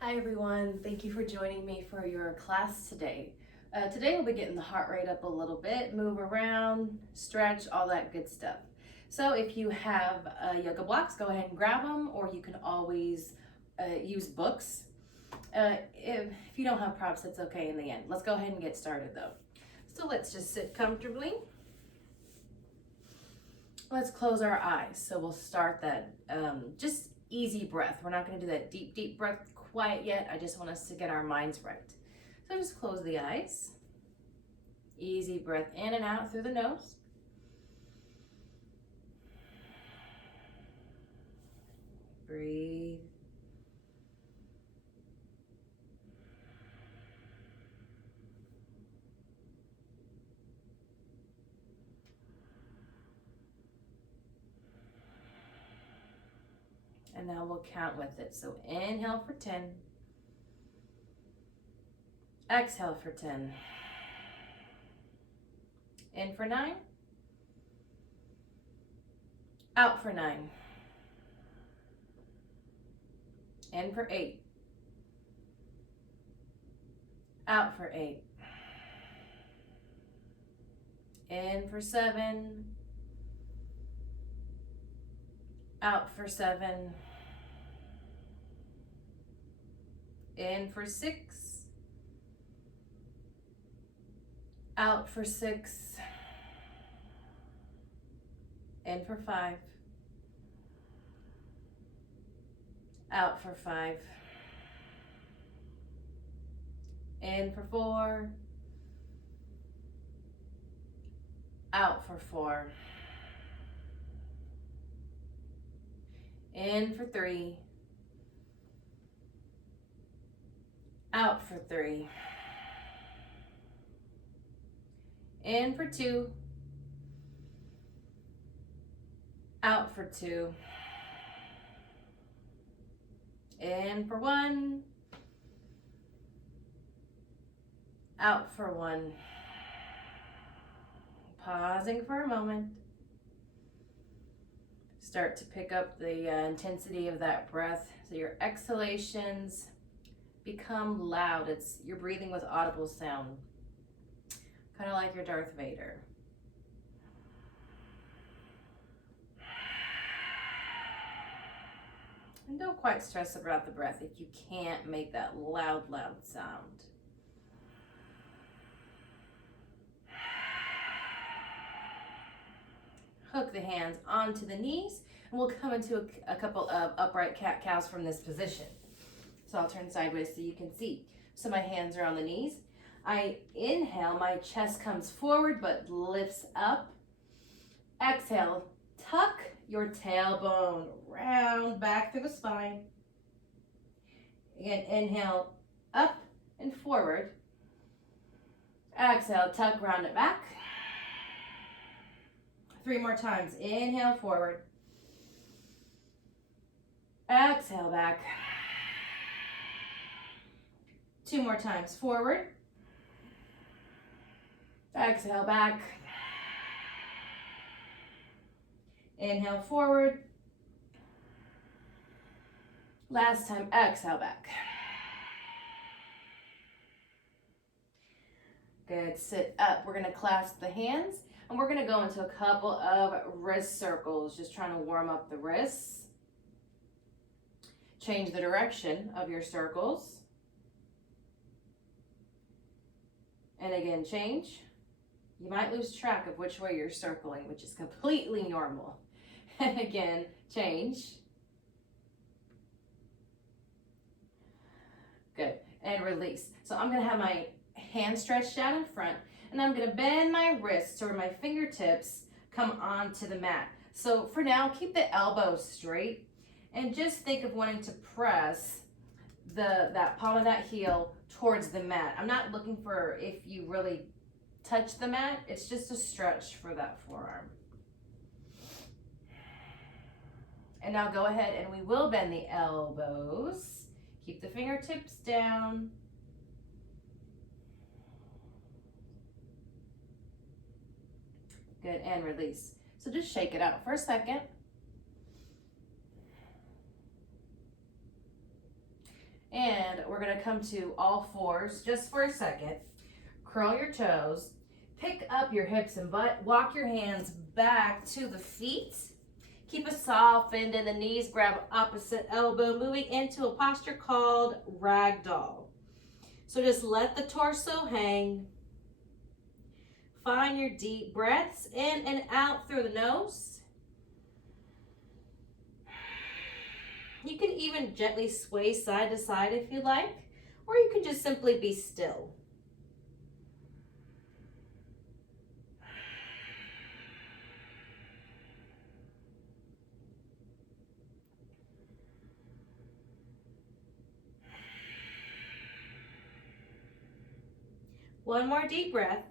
Hi everyone, thank you for joining me for your class today. Today we'll be getting the heart rate up a little bit, move around, stretch, all that good stuff. So if you have yoga blocks, go ahead and grab them, or you can always use books. If you don't have props, that's okay in the end. Let's go ahead and get started though. So let's just sit comfortably. Let's close our eyes. So we'll start that just easy breath. We're not going to do that deep breath quite yet. I just want us to get our minds right. So just close the eyes. Easy breath in and out through the nose. Breathe. And now we'll count with it. So inhale for 10. Exhale for 10. In for 9. Out for 9. In for 8. Out for 8. In for 7. Out for 7. In for 6. Out for 6. In for 5. Out for 5. In for 4. Out for 4. In for 3. Out for 3. In for 2. Out for 2. In for 1. Out for 1. Pausing for a moment. Start to pick up the intensity of that breath so your exhalations become loud. You're breathing with audible sound, kind of like your Darth Vader. And don't quite stress about the breath if you can't make that loud sound. Hook the hands onto the knees, and we'll come into a couple of upright cat-cows from this position. So I'll turn sideways so you can see. So my hands are on the knees. I inhale, my chest comes forward but lifts up. Exhale, tuck your tailbone round back through the spine. Again, inhale, up and forward. Exhale, tuck, round it back. 3 more times. Inhale, forward. Exhale, back. 2 more times. Forward. Exhale, back. Inhale, forward. Last time, exhale, back. Good, sit up. We're gonna clasp the hands and we're gonna go into a couple of wrist circles, just trying to warm up the wrists. Change the direction of your circles. And again, change. You might lose track of which way you're circling, which is completely normal. And again, change. Good, and release. So I'm gonna have my hands stretched out in front, and I'm gonna bend my wrists or my fingertips come onto the mat. So for now, keep the elbows straight, and just think of wanting to press that palm of that heel towards the mat. I'm not looking for if you really touch the mat, it's just a stretch for that forearm. And now go ahead and we will bend the elbows. Keep the fingertips down. Good, and release. So just shake it out for a second. And we're gonna come to all fours just for a second. Curl your toes, pick up your hips and butt, walk your hands back to the feet. Keep a soft bend in the knees, grab opposite elbow, moving into a posture called ragdoll. So just let the torso hang. Find your deep breaths in and out through the nose. You can even gently sway side to side if you like, or you can just simply be still. One more deep breath.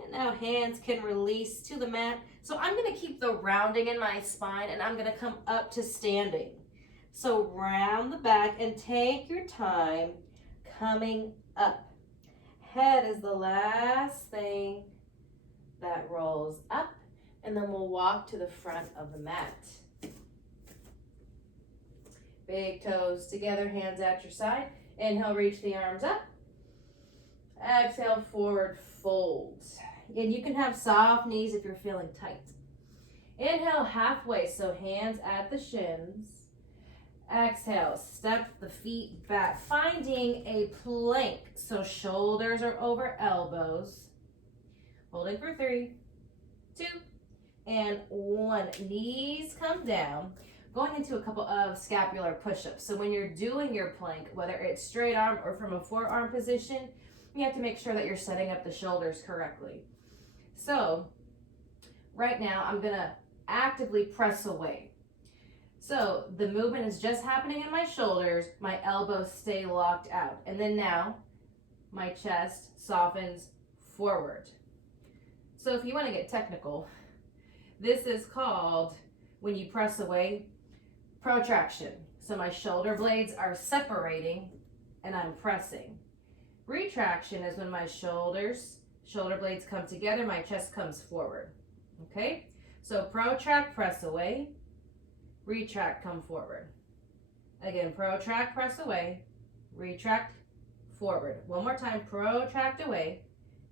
And now hands can release to the mat. So I'm going to keep the rounding in my spine and I'm going to come up to standing. So round the back and take your time coming up. Head is the last thing that rolls up, and then we'll walk to the front of the mat. Big toes together, hands at your side. Inhale, reach the arms up. Exhale, forward fold. And you can have soft knees if you're feeling tight. Inhale, halfway, so hands at the shins. Exhale, step the feet back, finding a plank. So shoulders are over elbows. Holding for 3, 2, and 1. Knees come down. Going into a couple of scapular push-ups. So when you're doing your plank, whether it's straight arm or from a forearm position, you have to make sure that you're setting up the shoulders correctly. So right now I'm gonna actively press away. So the movement is just happening in my shoulders, my elbows stay locked out. And then now my chest softens forward. So if you wanna get technical, this is called, when you press away, protraction. So my shoulder blades are separating and I'm pressing. Retraction is when my shoulder blades come together, my chest comes forward. Okay? So protract, press away. Retract, come forward. Again, protract, press away. Retract, forward. One more time, protract away.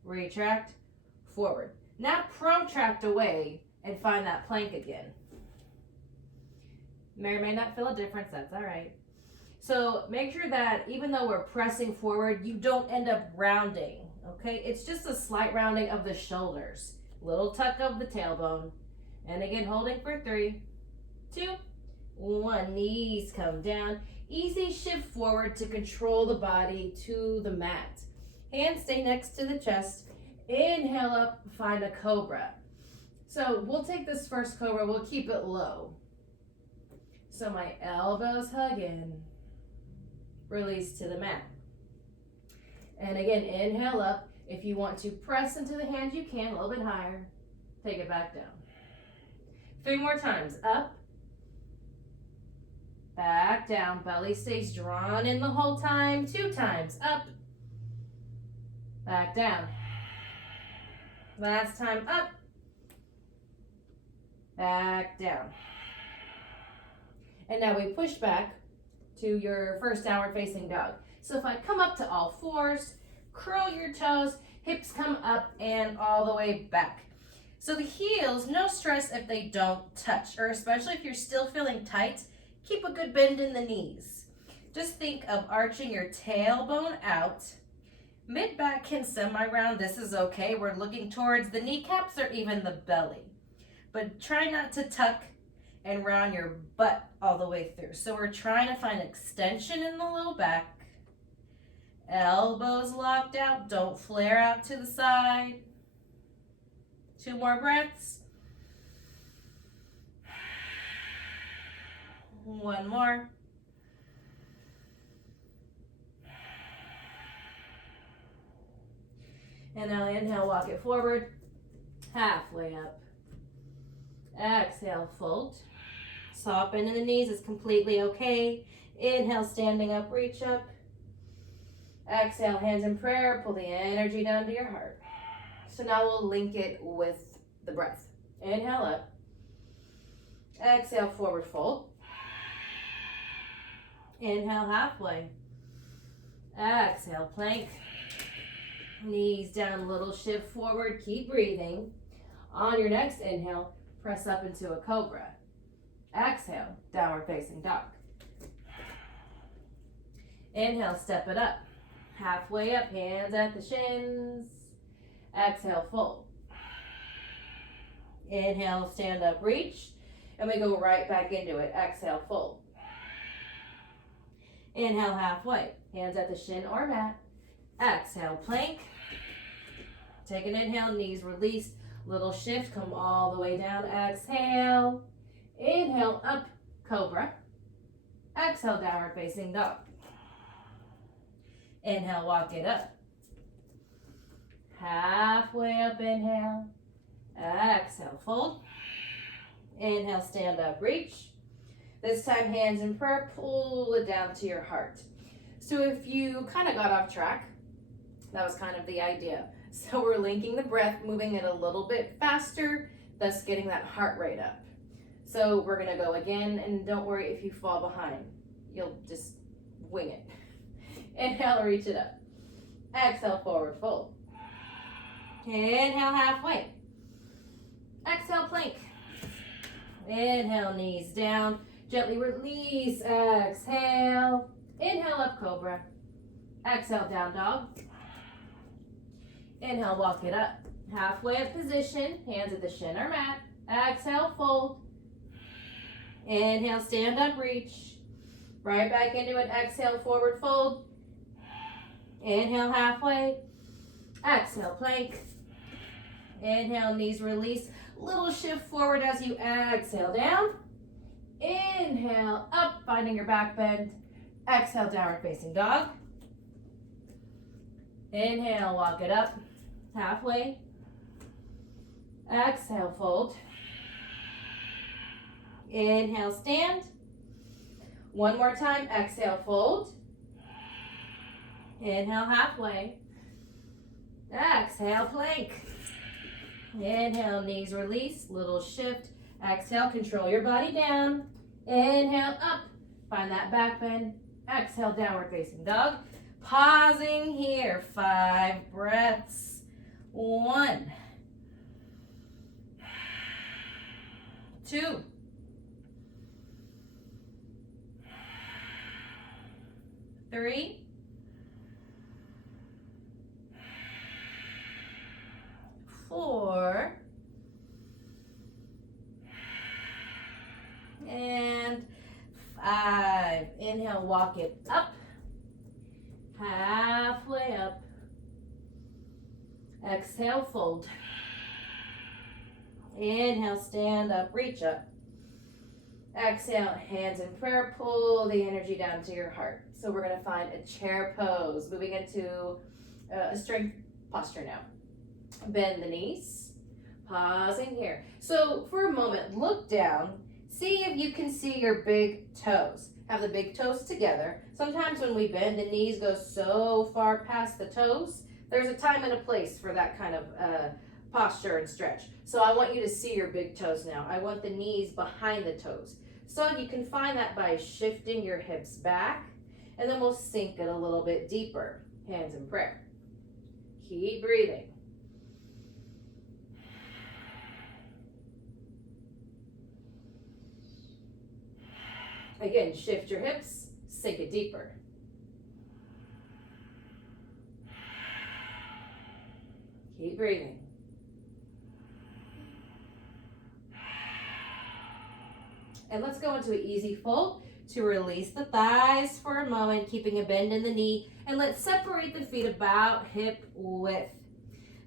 Retract, forward. Now protract away and find that plank again. May or may not feel a difference, that's all right. So make sure that even though we're pressing forward, you don't end up rounding, okay? It's just a slight rounding of the shoulders. Little tuck of the tailbone. And again, holding for 3, 2, 1. Knees come down. Easy shift forward to control the body to the mat. Hands stay next to the chest. Inhale up, find a cobra. So we'll take this first cobra, we'll keep it low. So my elbows hug in, release to the mat. And again, inhale up. If you want to press into the hands, you can, a little bit higher. Take it back down. 3 more times, up, back down. Belly stays drawn in the whole time. 2 times, up, back down. Last time, up, back down. And now we push back to your first downward facing dog. So if I come up to all fours, curl your toes, hips come up and all the way back. So the heels, no stress if they don't touch, or especially if you're still feeling tight, keep a good bend in the knees. Just think of arching your tailbone out. Mid-back can semi-round, this is okay. We're looking towards the kneecaps or even the belly. But try not to tuck and round your butt all the way through. So we're trying to find extension in the low back. Elbows locked out, don't flare out to the side. 2 more breaths. 1 more. And now inhale, walk it forward, halfway up. Exhale, fold. Soft bend in the knees is completely okay. Inhale, standing up, reach up. Exhale, hands in prayer, pull the energy down to your heart. So now we'll link it with the breath. Inhale up. Exhale, forward fold. Inhale, halfway. Exhale, plank. Knees down, little shift forward. Keep breathing. On your next inhale, press up into a cobra. Exhale, downward facing dog. Inhale, step it up. Halfway up, hands at the shins. Exhale, fold. Inhale, stand up, reach. And we go right back into it. Exhale, fold. Inhale, halfway. Hands at the shin or mat. Exhale, plank. Take an inhale, knees release. Little shift, come all the way down. Exhale. Inhale, up, cobra. Exhale, downward facing dog. Inhale, walk it up. Halfway up, inhale. Exhale, fold. Inhale, stand up, reach. This time, hands in prayer, pull it down to your heart. So if you kind of got off track, that was kind of the idea. So we're linking the breath, moving it a little bit faster, thus getting that heart rate up. So we're gonna go again, and don't worry if you fall behind. You'll just wing it. Inhale, reach it up. Exhale, forward fold. Inhale, halfway. Exhale, plank. Inhale, knees down. Gently release. Exhale. Inhale, up, cobra. Exhale, down dog. Inhale, walk it up. Halfway up position. Hands at the shin or mat. Exhale, fold. Inhale, stand up, reach. Right back into it. Exhale, forward fold. Inhale, halfway. Exhale, plank. Inhale, knees release. Little shift forward as you exhale down. Inhale, up, finding your back bend. Exhale, downward facing dog. Inhale, walk it up. Halfway. Exhale, fold. Inhale, stand. One more time. Exhale, fold. Inhale, halfway. Exhale, plank. Inhale, knees release, little shift. Exhale, control your body down. Inhale, up. Find that back bend. Exhale, downward facing dog. Pausing here. 5 breaths. 1, 2, 3, 4, and 5. Inhale, walk it up. Halfway up. Exhale, fold. Inhale, stand up, reach up. Exhale, hands in prayer, pull the energy down to your heart. So we're going to find a chair pose, moving into a strength posture now. Bend the knees, pausing here. So for a moment, look down, see if you can see your big toes. Have the big toes together. Sometimes when we bend, the knees go so far past the toes. There's a time and a place for that kind of posture and stretch. So I want you to see your big toes now. I want the knees behind the toes. So you can find that by shifting your hips back, and then we'll sink it a little bit deeper. Hands in prayer. Keep breathing. Again, shift your hips, sink it deeper. Keep breathing. And let's go into an easy fold to release the thighs for a moment, keeping a bend in the knee. And let's separate the feet about hip width.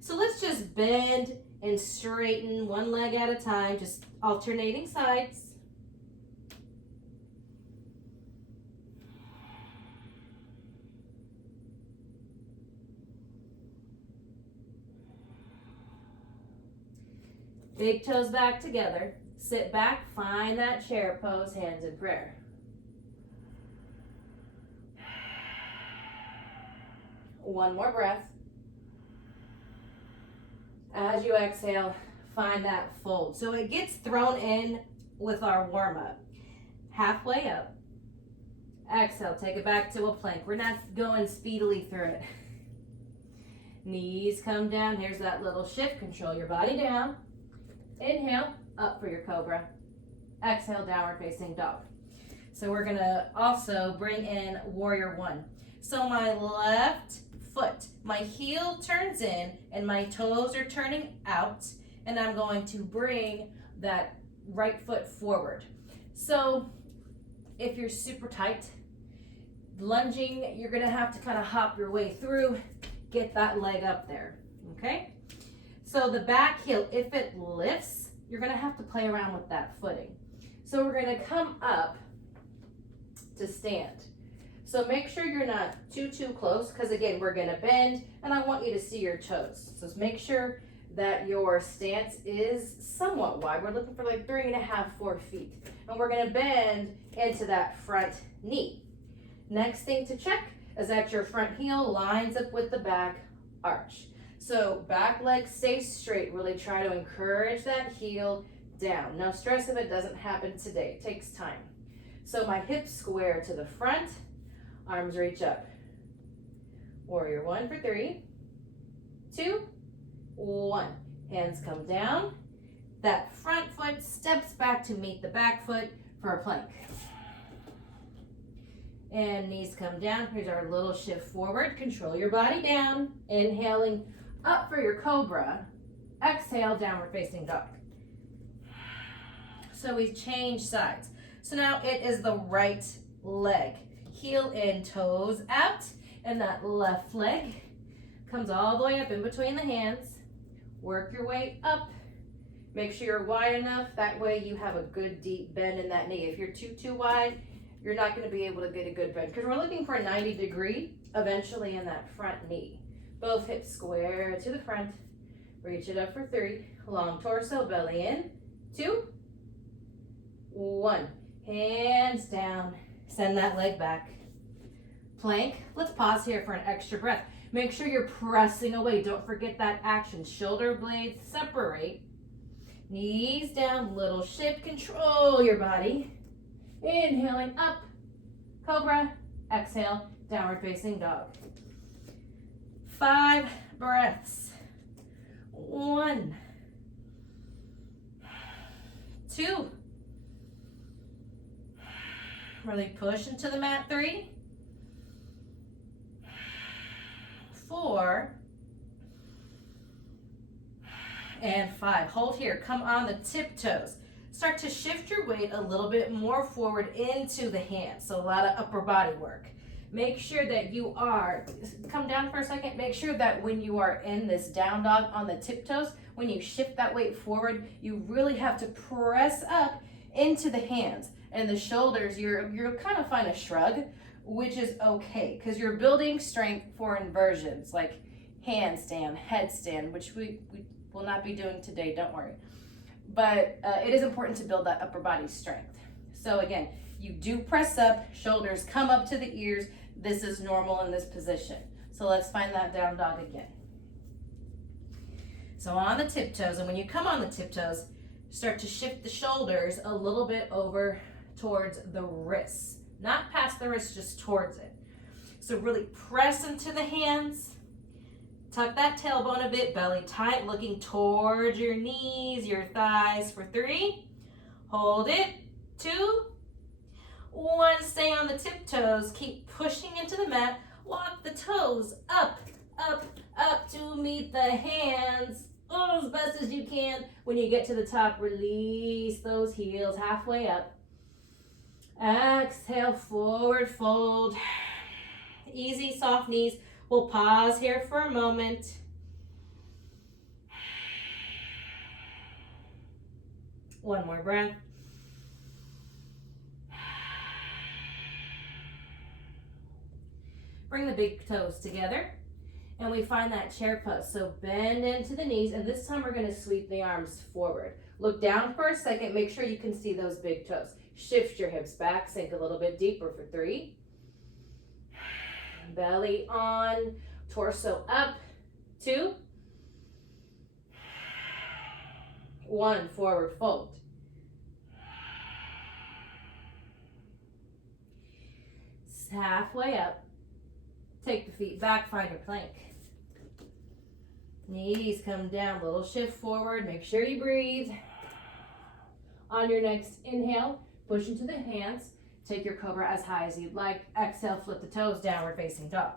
So let's just bend and straighten one leg at a time, just alternating sides. Big toes back together. Sit back, find that chair pose, hands in prayer. One more breath. As you exhale, find that fold. So it gets thrown in with our warm up. Halfway up. Exhale, take it back to a plank. We're not going speedily through it. Knees come down. Here's that little shift. Control your body down. Inhale, up for your cobra. Exhale, downward facing dog. So we're gonna also bring in warrior one. So my left foot, my heel turns in and my toes are turning out, and I'm going to bring that right foot forward. So if you're super tight, lunging, you're gonna have to kind of hop your way through, get that leg up there, okay? So the back heel, if it lifts, you're gonna have to play around with that footing. So we're gonna come up to stand. So make sure you're not too close, because again, we're gonna bend and I want you to see your toes. So make sure that your stance is somewhat wide. We're looking for like 3.5, 4 feet. And we're gonna bend into that front knee. Next thing to check is that your front heel lines up with the back arch. So back leg stays straight. Really try to encourage that heel down. No stress if it doesn't happen today. It takes time. So my hips square to the front, arms reach up. Warrior one for 3, 2, 1. Hands come down. That front foot steps back to meet the back foot for a plank. And knees come down. Here's our little shift forward. Control your body down. Inhaling up for your cobra. Exhale, downward facing dog. So we change sides. So now it is the right leg. Heel in, toes out. And that left leg comes all the way up in between the hands. Work your way up. Make sure you're wide enough. That way you have a good deep bend in that knee. If you're too wide, you're not going to be able to get a good bend, because we're looking for a 90-degree eventually in that front knee. Both hips square to the front. Reach it up for 3. Long torso, belly in. 2, 1. Hands down. Send that leg back. Plank. Let's pause here for an extra breath. Make sure you're pressing away. Don't forget that action. Shoulder blades separate. Knees down. Little shift. Control your body. Inhaling up, cobra. Exhale, downward facing dog. 5 breaths. 1, 2. Really push into the mat. 3, 4, and 5. Hold here. Come on the tiptoes. Start to shift your weight a little bit more forward into the hands. So a lot of upper body work. Make sure that you are, come down for a second, make sure that when you are in this down dog on the tiptoes, when you shift that weight forward, you really have to press up into the hands. And the shoulders, you'll kind of find a shrug, which is okay, because you're building strength for inversions, like handstand, headstand, which we will not be doing today, don't worry. But it is important to build that upper body strength. So again, you do press up, shoulders come up to the ears. This is normal in this position. So let's find that down dog again. So on the tiptoes, and when you come on the tiptoes, start to shift the shoulders a little bit over towards the wrists. Not past the wrists, just towards it. So really press into the hands. Tuck that tailbone a bit, belly tight, looking towards your knees, your thighs for 3. Hold it. 2, 1. Stay on the tiptoes. Keep pushing into the mat. Walk the toes up, up, up to meet the hands. As best as you can. When you get to the top, release those heels halfway up. Exhale, forward fold. Easy, soft knees. We'll pause here for a moment. One more breath. Bring the big toes together, and we find that chair pose. So bend into the knees, and this time we're going to sweep the arms forward. Look down for a second. Make sure you can see those big toes. Shift your hips back. Sink a little bit deeper for 3. Belly on, torso up. 2, 1, forward fold. Halfway up. Take the feet back, find your plank. Knees come down, little shift forward. Make sure you breathe. On your next inhale, push into the hands. Take your cobra as high as you'd like. Exhale, flip the toes, downward facing dog.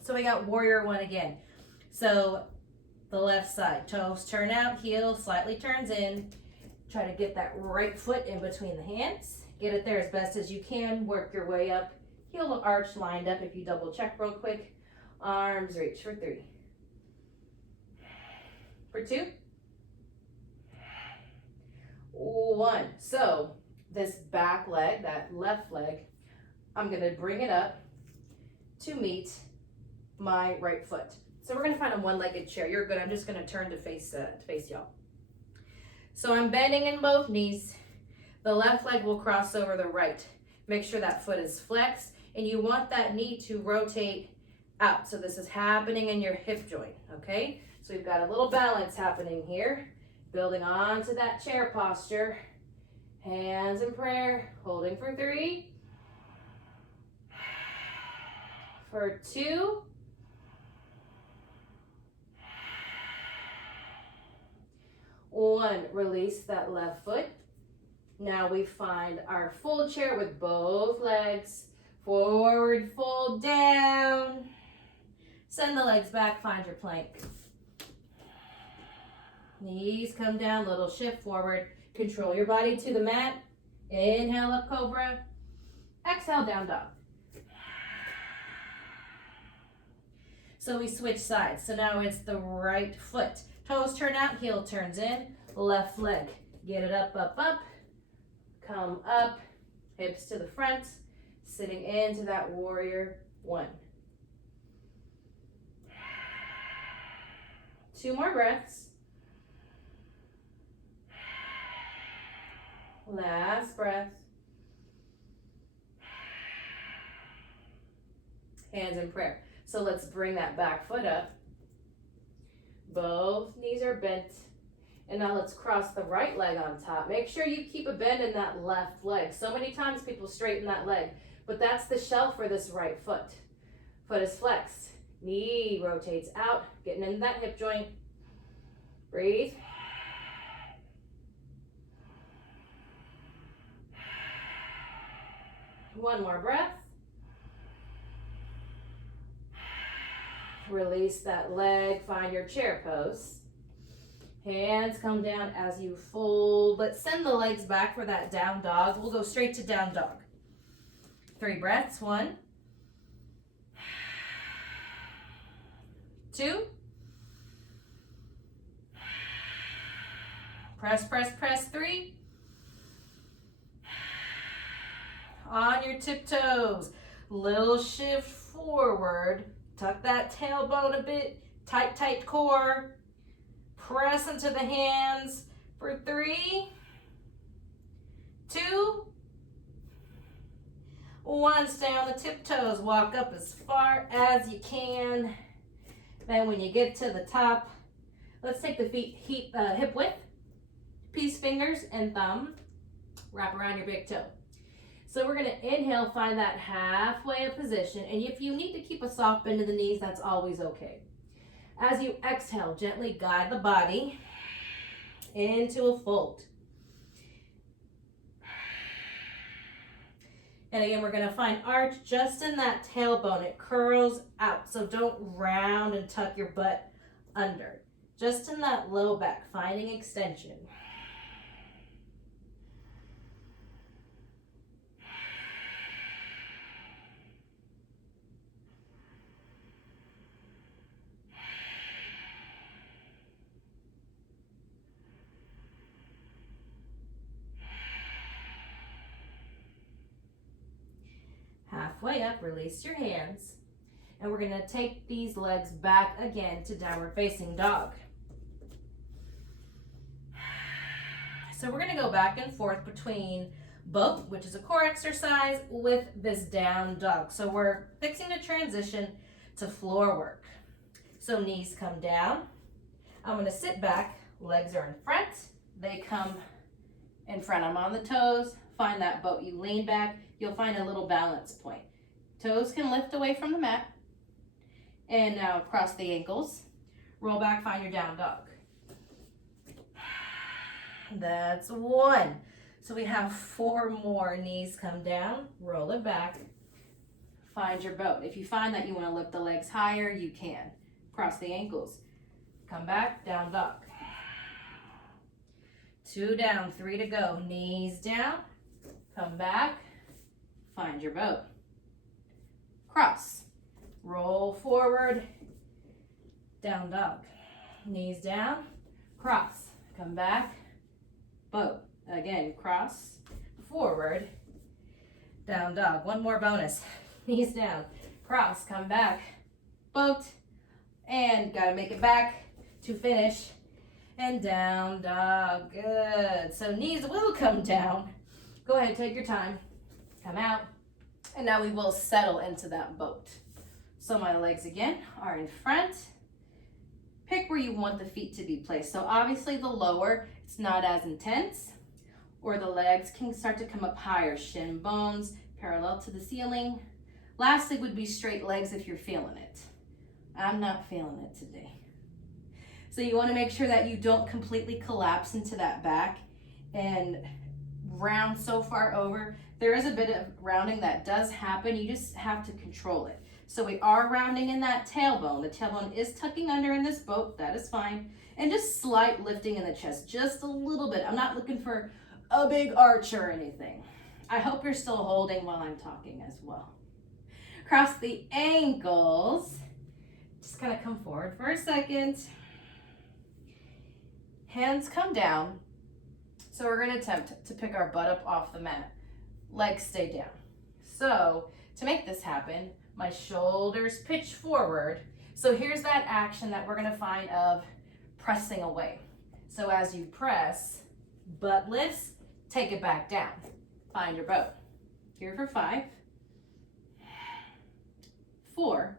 So we got warrior one again. So the left side, toes turn out, heel slightly turns in. Try to get that right foot in between the hands. Get it there as best as you can. Work your way up. Heel arch lined up. If you double check real quick. Arms reach for 3. For 2. 1. So this back leg, that left leg, I'm going to bring it up to meet my right foot. So we're going to find a one-legged chair. You're good. I'm just going to turn to face y'all. So I'm bending in both knees. The left leg will cross over the right. Make sure that foot is flexed, and you want that knee to rotate out. So this is happening in your hip joint, okay? So we've got a little balance happening here. Building onto that chair posture. Hands in prayer, holding for 3. For 2. One, release that left foot. Now we find our full chair with both legs. Forward, fold down. Send the legs back, find your plank. Knees come down, little shift forward. Control your body to the mat. Inhale up cobra. Exhale down dog. So we switch sides. So now it's the right foot. Toes turn out, heel turns in. Left leg. Get it up, up, up. Come up. Hips to the front. Sitting into that warrior one. 2 more breaths. Last breath. Hands in prayer. So let's bring that back foot up. Both knees are bent. And now let's cross the right leg on top. Make sure you keep a bend in that left leg. So many times people straighten that leg, but that's the shell for this right foot. Foot is flexed. Knee rotates out, getting into that hip joint. Breathe. One more breath. Release that leg, find your chair pose. Hands come down as you fold, but send the legs back for that down dog. We'll go straight to down dog. 3 breaths, 1, 2. Press, press, press, 3. On your tiptoes, little shift forward. Tuck that tailbone a bit, tight, tight core. Press into the hands for 3, 2, 1. Stay on the tiptoes. Walk up as far as you can. Then when you get to the top, let's take the feet hip width. Peace fingers and thumb. Wrap around your big toe. So we're going to inhale, find that halfway up position. And if you need to keep a soft bend in the knees, that's always okay. As you exhale, gently guide the body into a fold. And again, we're going to find arch just in that tailbone. It curls out, so don't round and tuck your butt under. Just in that low back, finding extension. Halfway up, release your hands. And we're going to take these legs back again to downward facing dog. So we're going to go back and forth between both, which is a core exercise, with this down dog. So we're fixing to transition to floor work. So knees come down. I'm gonna sit back, legs are in front, they come in front. I'm on the toes, find that boat. You lean back, you'll find a little balance point. Toes can lift away from the mat. And now cross the ankles. Roll back, find your down dog. That's one. So we have 4 more. Knees come down, roll it back, find your boat. If you find that you want to lift the legs higher, you can. Cross the ankles. Come back, down dog. 2 down, 3 to go. Knees down, come back, find your boat. Cross. Roll forward, down dog. Knees down, cross. Come back, boat. Again, cross, forward, down dog. One more bonus. Knees down, cross, come back, boat, and gotta make it back to finish. And down dog, good. So knees will come down. Go ahead, take your time, come out. And now we will settle into that boat. So my legs again are in front. Pick where you want the feet to be placed. So obviously the lower, it's not as intense, or the legs can start to come up higher. Shin bones parallel to the ceiling. Lastly would be straight legs if you're feeling it. I'm not feeling it today. So you want to make sure that you don't completely collapse into that back and round so far over. There is a bit of rounding that does happen. You just have to control it. So we are rounding in that tailbone. The tailbone is tucking under in this boat. That is fine. And just slight lifting in the chest, just a little bit. I'm not looking for a big arch or anything. I hope you're still holding while I'm talking as well. Cross the ankles. Just kind of come forward for a second. Hands come down. So we're going to attempt to pick our butt up off the mat. Legs stay down. So to make this happen, my shoulders pitch forward. So here's that action that we're going to find of pressing away. So as you press, butt lifts, take it back down. Find your boat. Here for 5, 4,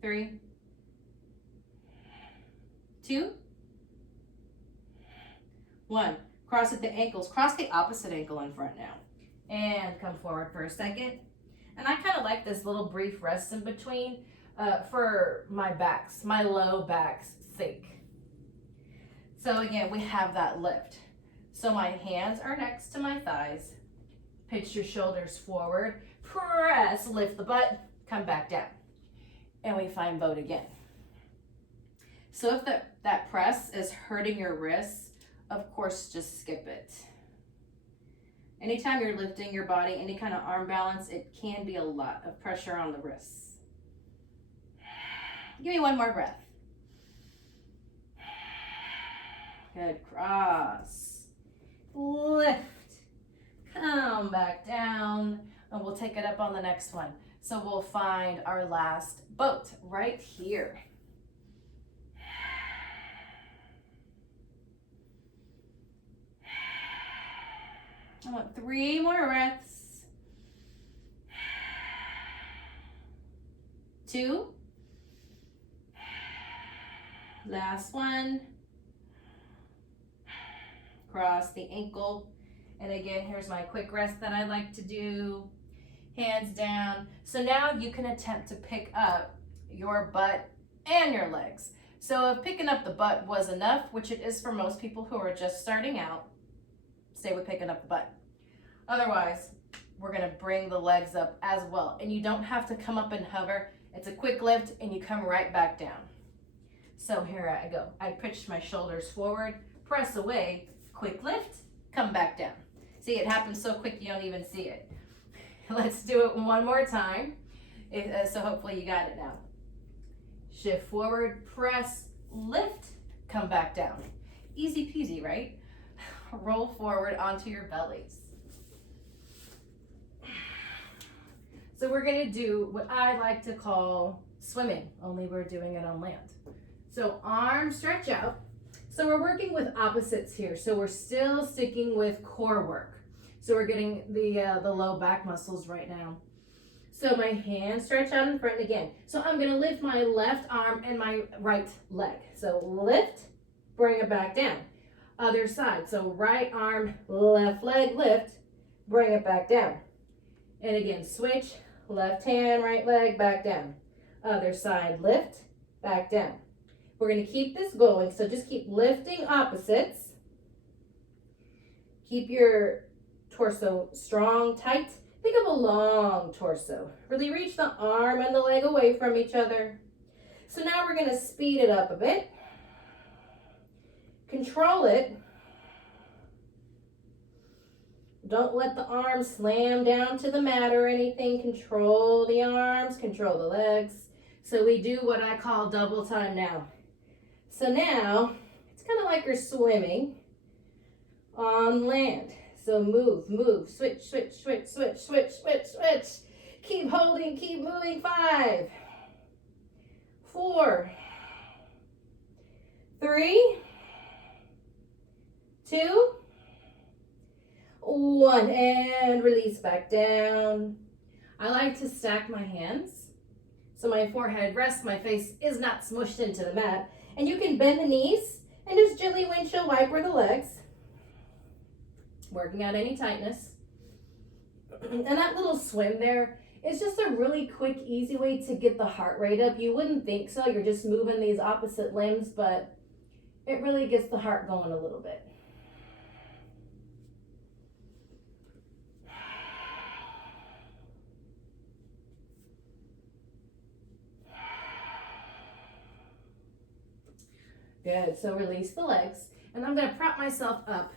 3, 2, 1. Cross at the ankles. Cross the opposite ankle in front now. And come forward for a second. And I kind of like this little brief rest in between for my low back's sake. So again, we have that lift. So my hands are next to my thighs. Pitch your shoulders forward. Press, lift the butt, come back down. And we find boat again. So if that press is hurting your wrists, of course, just skip it. Anytime you're lifting your body, any kind of arm balance, it can be a lot of pressure on the wrists. Give me one more breath. Good, cross, lift, come back down, and we'll take it up on the next one. So we'll find our last boat right here. I want 3 more breaths. 2. Last one. Cross the ankle. And again, here's my quick rest that I like to do. Hands down. So now you can attempt to pick up your butt and your legs. So if picking up the butt was enough, which it is for most people who are just starting out, stay with picking up the butt. Otherwise, we're going to bring the legs up as well. And you don't have to come up and hover. It's a quick lift and you come right back down. So here I go. I pitch my shoulders forward, press away, quick lift, come back down. See, it happens so quick you don't even see it. Let's do it one more time. So hopefully you got it now. Shift forward, press, lift, come back down. Easy peasy, right? Roll forward onto your bellies. So we're gonna do what I like to call swimming, only we're doing it on land. So arms stretch out. So we're working with opposites here. So we're still sticking with core work. So we're getting the low back muscles right now. So my hands stretch out in front again. So I'm gonna lift my left arm and my right leg. So lift, bring it back down. Other side. So right arm, left leg, lift, bring it back down. And again, switch, left hand, right leg, back down. Other side, lift, back down. We're gonna keep this going, so just keep lifting opposites. Keep your torso strong, tight. Think of a long torso. Really reach the arm and the leg away from each other. So now we're gonna speed it up a bit. Control it. Don't let the arms slam down to the mat or anything. Control the arms, control the legs. So we do what I call double time now. So now, it's kind of like you're swimming on land. So move, move, switch, switch, switch, switch, switch, switch, switch. Keep holding, keep moving. 5, 4, 3, 2, 1, and release back down. I like to stack my hands so my forehead rests, my face is not smushed into the mat. And you can bend the knees and just gently windshield wiper the legs, working out any tightness. And that little swim there is just a really quick, easy way to get the heart rate up. You wouldn't think so, you're just moving these opposite limbs, but it really gets the heart going a little bit. Good, so release the legs, and I'm gonna prop myself up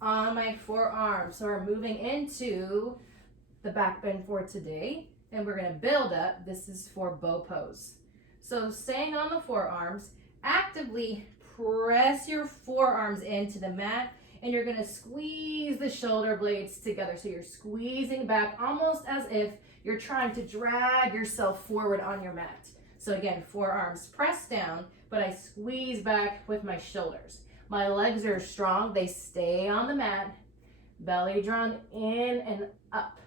on my forearms. So we're moving into the back bend for today, and we're gonna build up. This is for bow pose. So staying on the forearms, actively press your forearms into the mat, and you're gonna squeeze the shoulder blades together. So you're squeezing back almost as if you're trying to drag yourself forward on your mat. So again, forearms press down, but I squeeze back with my shoulders. My legs are strong, they stay on the mat, belly drawn in and up.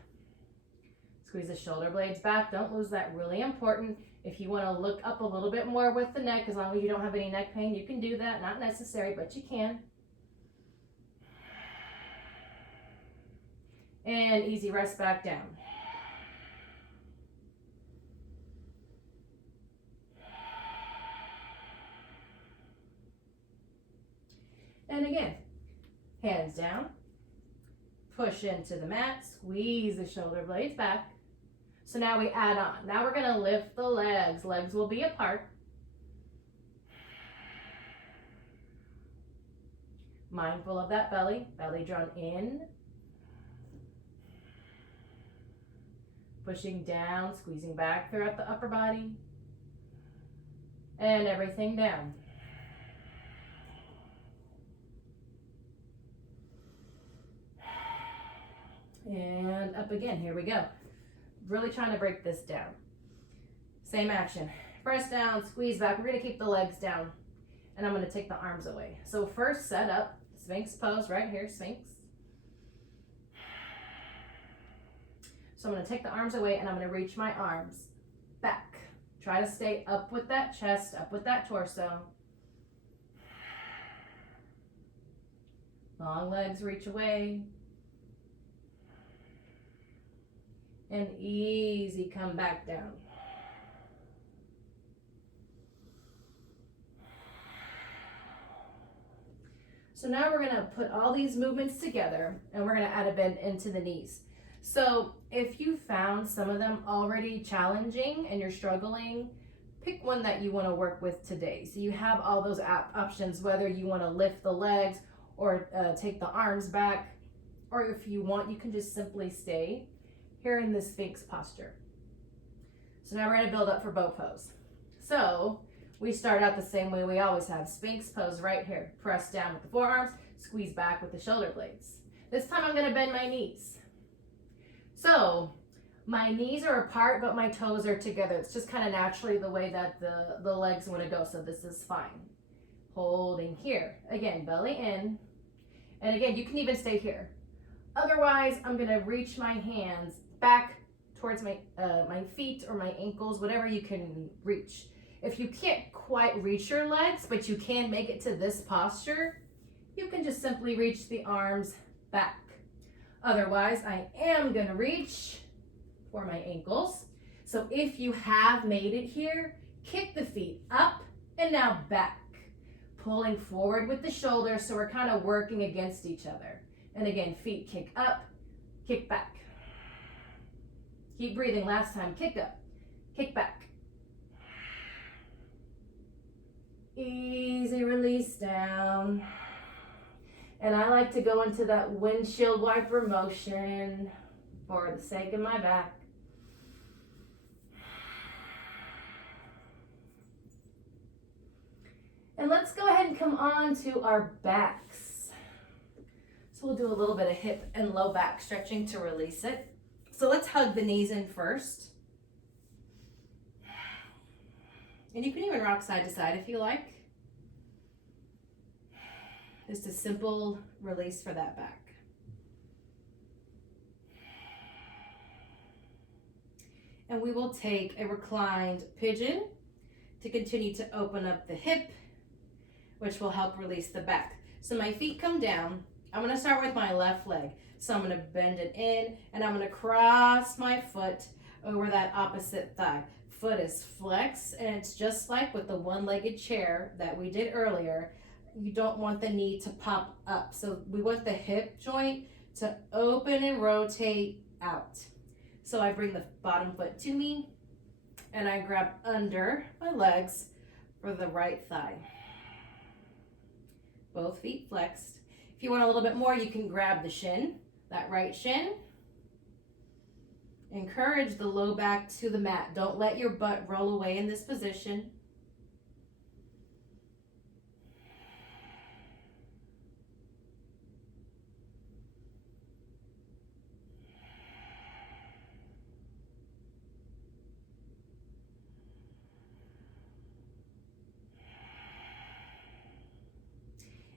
Squeeze the shoulder blades back, don't lose that, really important. If you wanna look up a little bit more with the neck, as long as you don't have any neck pain, you can do that, not necessary, but you can. And easy rest back down. And again, hands down, push into the mat, squeeze the shoulder blades back. So now we add on. Now we're gonna lift the legs. Legs will be apart. Mindful of that belly, belly drawn in. Pushing down, squeezing back throughout the upper body. And everything down. And up again, here we go. Really trying to break this down. Same action. Press down, squeeze back. We're gonna keep the legs down. And I'm gonna take the arms away. So first set up, Sphinx pose right here, Sphinx. So I'm gonna take the arms away and I'm gonna reach my arms back. Try to stay up with that chest, up with that torso. Long legs reach away. And easy come back down. So now we're gonna put all these movements together and we're gonna add a bend into the knees. So if you found some of them already challenging and you're struggling, pick one that you wanna work with today. So you have all those options, whether you wanna lift the legs or take the arms back, or if you want, you can just simply stay here in this Sphinx posture. So now we're gonna build up for bow pose. So we start out the same way we always have. Sphinx pose right here. Press down with the forearms, squeeze back with the shoulder blades. This time I'm gonna bend my knees. So my knees are apart, but my toes are together. It's just kind of naturally the way that the legs wanna go, so this is fine. Holding here. Again, belly in. And again, you can even stay here. Otherwise, I'm gonna reach my hands back towards my feet or my ankles, whatever you can reach. If you can't quite reach your legs, but you can make it to this posture, you can just simply reach the arms back. Otherwise, I am going to reach for my ankles. So if you have made it here, kick the feet up and now back, pulling forward with the shoulders, so we're kind of working against each other. And again, feet kick up, kick back. Keep breathing. Last time, kick up, kick back. Easy release down. And I like to go into that windshield wiper motion for the sake of my back. And let's go ahead and come on to our backs. So we'll do a little bit of hip and low back stretching to release it. So let's hug the knees in first. And you can even rock side to side if you like. Just a simple release for that back. And we will take a reclined pigeon to continue to open up the hip, which will help release the back. So my feet come down. I'm gonna start with my left leg. So I'm gonna bend it in and I'm gonna cross my foot over that opposite thigh. Foot is flexed, and it's just like with the one-legged chair that we did earlier. You don't want the knee to pop up. So we want the hip joint to open and rotate out. So I bring the bottom foot to me and I grab under my legs for the right thigh. Both feet flexed. If you want a little bit more, you can grab the shin, that right shin. Encourage the low back to the mat. Don't let your butt roll away in this position.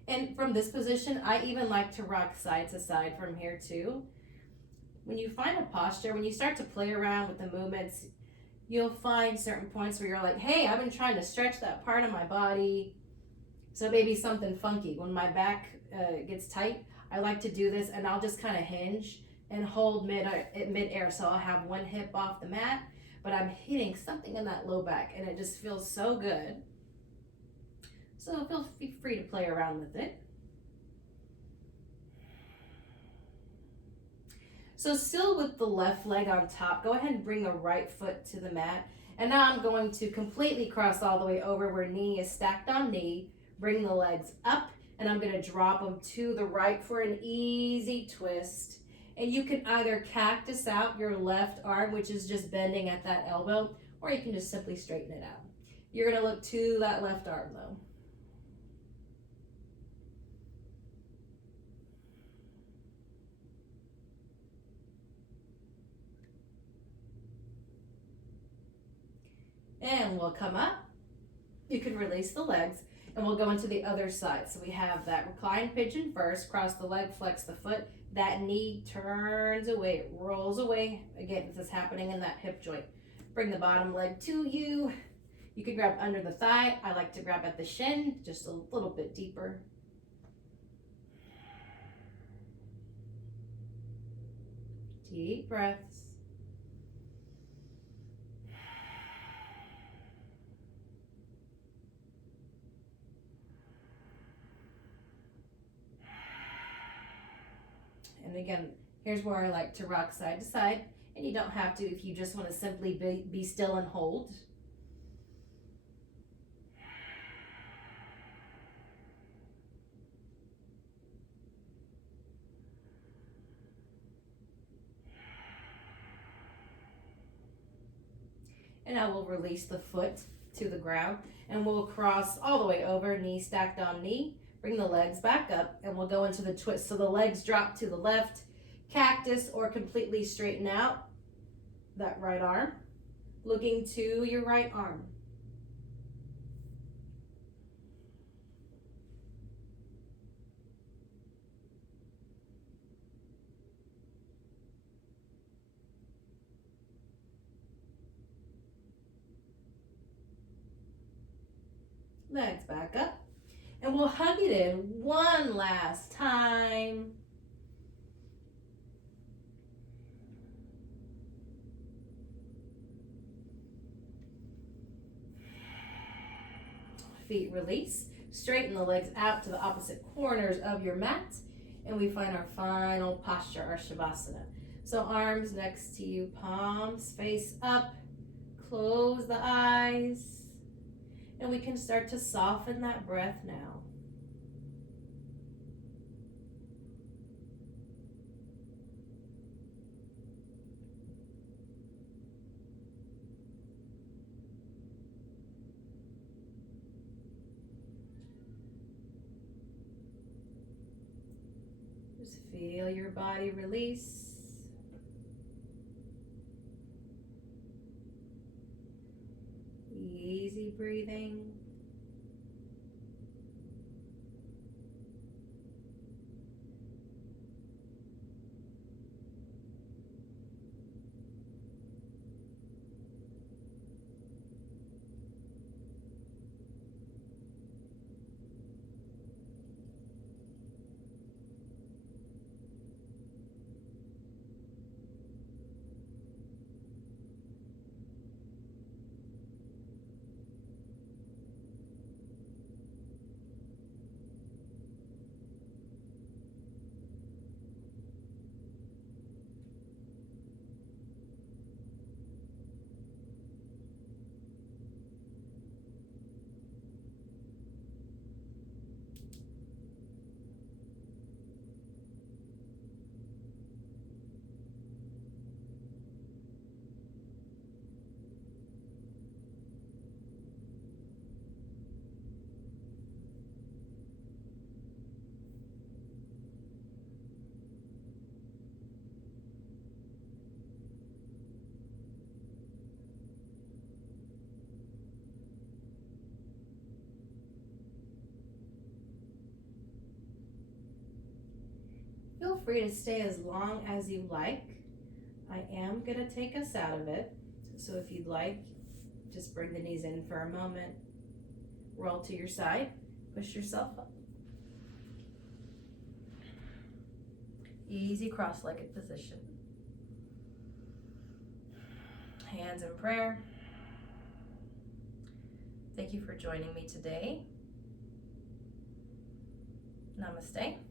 And from this position, I even like to rock side to side from here too. When you find a posture, when you start to play around with the movements, you'll find certain points where you're like, hey, I've been trying to stretch that part of my body. So maybe something funky. When my back gets tight, I like to do this and I'll just kind of hinge and hold mid-air. So I'll have one hip off the mat, but I'm hitting something in that low back and it just feels so good. So feel free to play around with it. So still with the left leg on top, go ahead and bring the right foot to the mat. And now I'm going to completely cross all the way over where knee is stacked on knee. Bring the legs up and I'm going to drop them to the right for an easy twist. And you can either cactus out your left arm, which is just bending at that elbow, or you can just simply straighten it out. You're going to look to that left arm though. And we'll come up. You can release the legs and we'll go into the other side. So we have that reclined pigeon first, cross the leg, flex the foot. That knee turns away, it rolls away. Again, this is happening in that hip joint. Bring the bottom leg to you. You can grab under the thigh. I like to grab at the shin, just a little bit deeper. Deep breaths. And again, here's where I like to rock side to side. And you don't have to if you just want to simply be still and hold. And I will release the foot to the ground and we'll cross all the way over, knee stacked on knee. Bring the legs back up and we'll go into the twist. So the legs drop to the left, cactus, or completely straighten out that right arm, looking to your right arm. legs back up. And we'll hug it in one last time. Feet release. Straighten the legs out to the opposite corners of your mat. And we find our final posture, our Shavasana. So arms next to you, palms face up. Close the eyes. And we can start to soften that breath now. Just feel your body release. Easy breathing. Feel free to stay as long as you like. I am going to take us out of it. So if you'd like, just bring the knees in for a moment. Roll to your side. Push yourself up. Easy cross-legged position. Hands in prayer. Thank you for joining me today. Namaste.